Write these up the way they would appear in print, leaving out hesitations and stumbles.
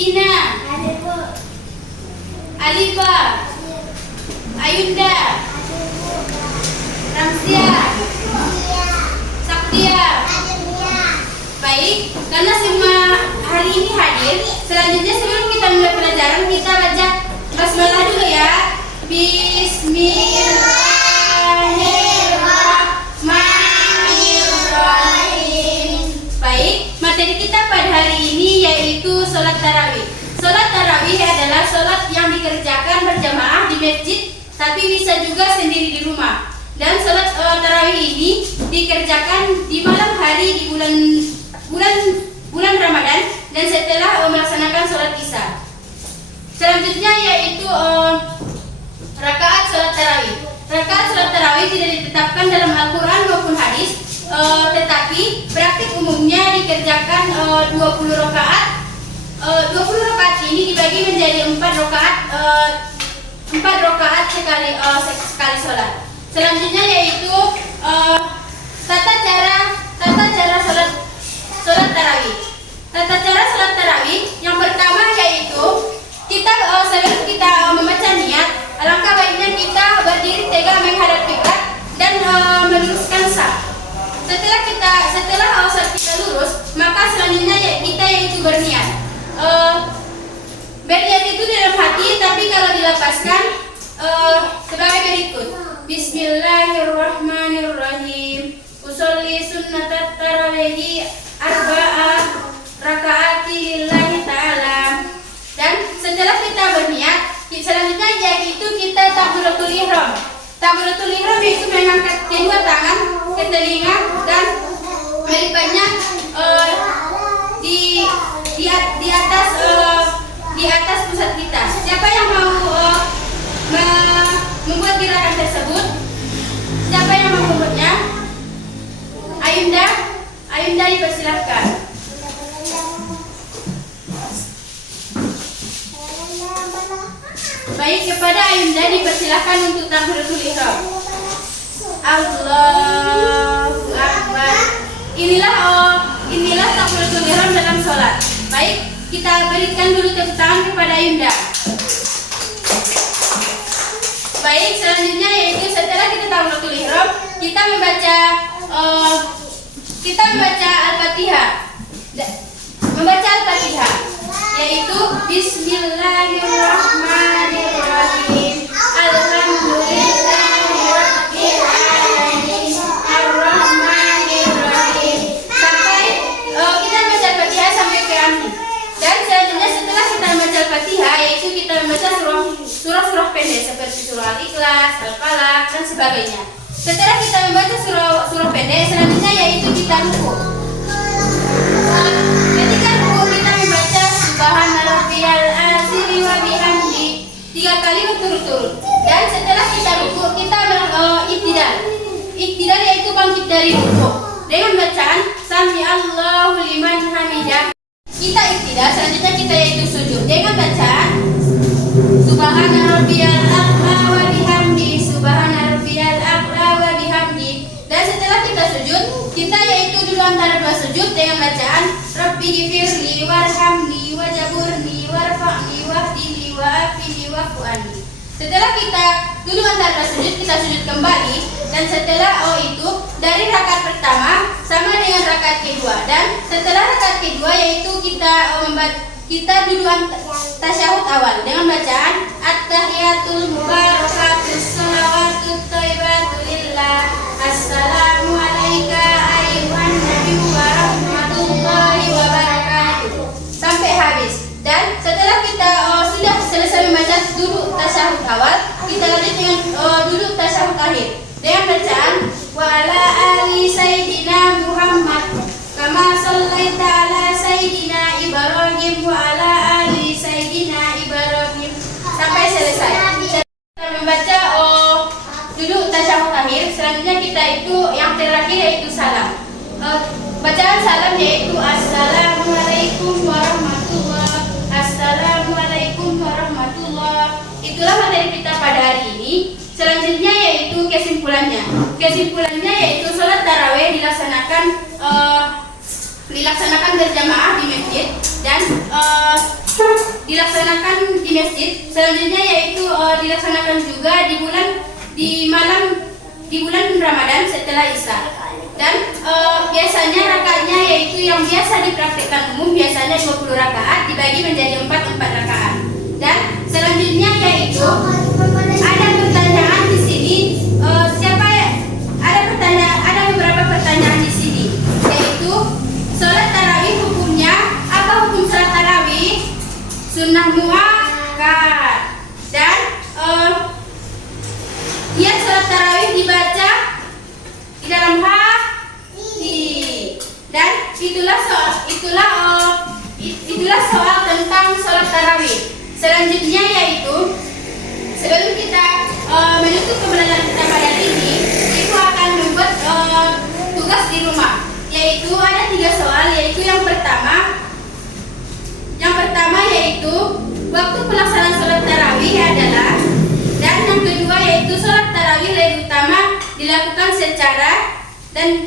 Ina, Alifa, Ayunda, Ramsia, Saktia. Baik, karena semua hari ini hadir, selanjutnya sebelum kita mulai pelajaran, kita baca basmalah dulu ya. Bismillahirrahmanirrahim. Baik, materi kita pada hari ini yaitu sholat tarawih. Sholat tarawih adalah sholat yang dikerjakan berjamaah di masjid, tapi bisa juga sendiri di rumah. Dan sholat tarawih ini dikerjakan di malam hari di bulan Ramadan dan setelah melaksanakan sholat isya. Selanjutnya yaitu rakaat sholat tarawih. Rakaat sholat tarawih tidak ditetapkan dalam Al-Quran maupun hadis, tetapi praktik umumnya dikerjakan 20 rakaat. 20 rakaat ini dibagi menjadi 4 rakaat sekali sholat. Selanjutnya yaitu tata cara sholat tarawih. Tata cara sholat tarawih yang pertama yaitu sebelum kita membaca niat, alangkah baiknya kita berdiri tegak menghadap kiblat dan meluruskan saf. Setelah saf kita lurus, maka selanjutnya kita yaitu berniat. Berniat itu dalam hati, tapi kalau dilepaskan sebagai berikut. Bismillahirrahmanirrahim. Usolli sunnatat tarawih arba'ah rakaati lillahi ta'ala. Dan setelah kita berniat, selanjutnya yaitu kita takbiratul ihram. Takbiratul ihram yaitu mengangkat kedua tangan ke telinga dan melipatnya di atas pusat kita. Siapa yang mau membuat gerakan tersebut? Siapa yang mau membuatnya? Ayunda dipersilahkan. Baik, kepada Ayunda dipersilahkan untuk takbiratul ihram. Allahu Akbar. Inilah takbiratul ihram dalam sholat. Baik, kita berikan dulu tepuk tangan kepada Ayunda. Baik, selanjutnya yaitu setelah kita takbiratul ihram, kita membaca Al-Fatihah. Membaca Al-Fatihah yaitu Bismillahirrahmanirrahim. Alhamdulillahirabbil alamin. Arrahmanirrahim. Sampai kita membaca Al-Fatihah sampai ke akhir. Dan selanjutnya setelah kita membaca Al-Fatihah yaitu kita membaca surah-surah pendek seperti surah Al-Ikhlas, Al-Falaq dan sebagainya. Setelah kita membaca surah pendek, selanjutnya yaitu kita ruku. Ketika ruku kita membaca Subhanarabbiyal azim wa bihamdi 3 kali berturut-turut. Dan setelah kita ruku kita iktidal. Iktidal yaitu bangkit dari ruku dengan bacaan Sami Allahu liman hamidah. Kita iktidal, selanjutnya kita yaitu sujud dengan bacaan Subhanarabbiyal a'la wa bihamdi. Subhanarabbiyal a'la wa bihamdi. Dan setelah kita sujud, kita yaitu dulu antara dua sujud dengan bacaan Rabbi ghfirli warhamni wajaburni warfa'ni wahdini wa'afini wa'fu'ani. Setelah kita dulu antara dua sujud, kita sujud kembali. Dan setelah itu dari rakaat pertama sama dengan rakaat kedua. Dan setelah rakaat kedua yaitu kita dulu tasyahud awal dengan bacaan At-tahiyatul mubarakatus shalawatut thayyibatu lillah. Assalamu alayka ayyuhan nabiyyu wa rahmatullahi wa barakatuh sampai habis. Dan setelah kita sudah selesai membaca duduk tasyahud awal, kita lanjut dengan duduk tasyahud akhir dengan bacaan wa ala ali sayyidina Muhammad kama shallaita ala sayyidina Ibrahim wa ala ali sayyidina Ibrahim sampai selesai. Kita membaca duduk tasyahud akhir, selanjutnya kita itu yang terakhir yaitu salam. Bacaan salam yaitu Assalamualaikum warahmatullah. Assalamualaikum warahmatullah. Itulah materi kita pada hari ini. Selanjutnya yaitu kesimpulannya. Kesimpulannya yaitu sholat tarawih dilaksanakan dilaksanakan berjamaah di masjid dan dilaksanakan di masjid. Selanjutnya yaitu dilaksanakan juga di bulan Ramadan setelah Isya. Dan biasanya rakaatnya yaitu yang biasa dipraktikkan umum biasanya 20 rakaat dibagi menjadi 4 rakaat. Dan selanjutnya yaitu ada pertanyaan di sini. Ada beberapa pertanyaan di sini, yaitu sholat tarawih hukumnya apa? Hukum sholat tarawih sunnah muakkad. Dan sholat tarawih dibaca di dalam hati. Dan itulah soal tentang sholat tarawih. Selanjutnya yaitu sebelum kita menutup pembelajaran kita pada hari ini, itu akan membuat tugas di rumah, yaitu ada 3 soal, yaitu yang pertama yaitu waktu pelaksanaan sholat tarawih adalah, dan yang kedua yaitu sholat tarawih lebih utama dilakukan secara, dan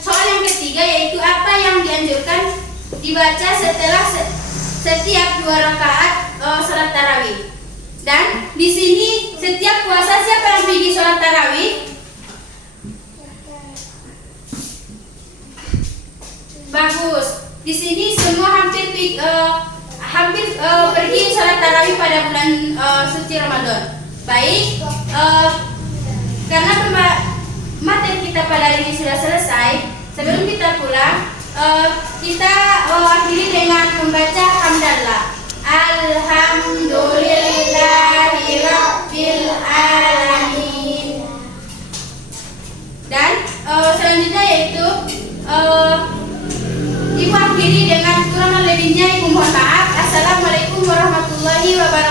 soal yang ketiga yaitu apa yang dianjurkan dibaca setelah setiap 2 rakaat sholat tarawih. Dan di sini setiap puasa siapa yang pergi sholat tarawih? Bagus. Di sini semua hampir pergi sholat tarawih pada bulan suci Ramadan. Baik, karena materi kita pada hari ini sudah selesai. Sebelum kita pulang, kita akhiri dengan membaca hamdalah. Alhamdulillahirabbil alamin. Dan selanjutnya yaitu Ibu akhiri dengan kurang lebihnya Ibu mohon maaf. Assalamualaikum warahmatullahi wabarakatuh.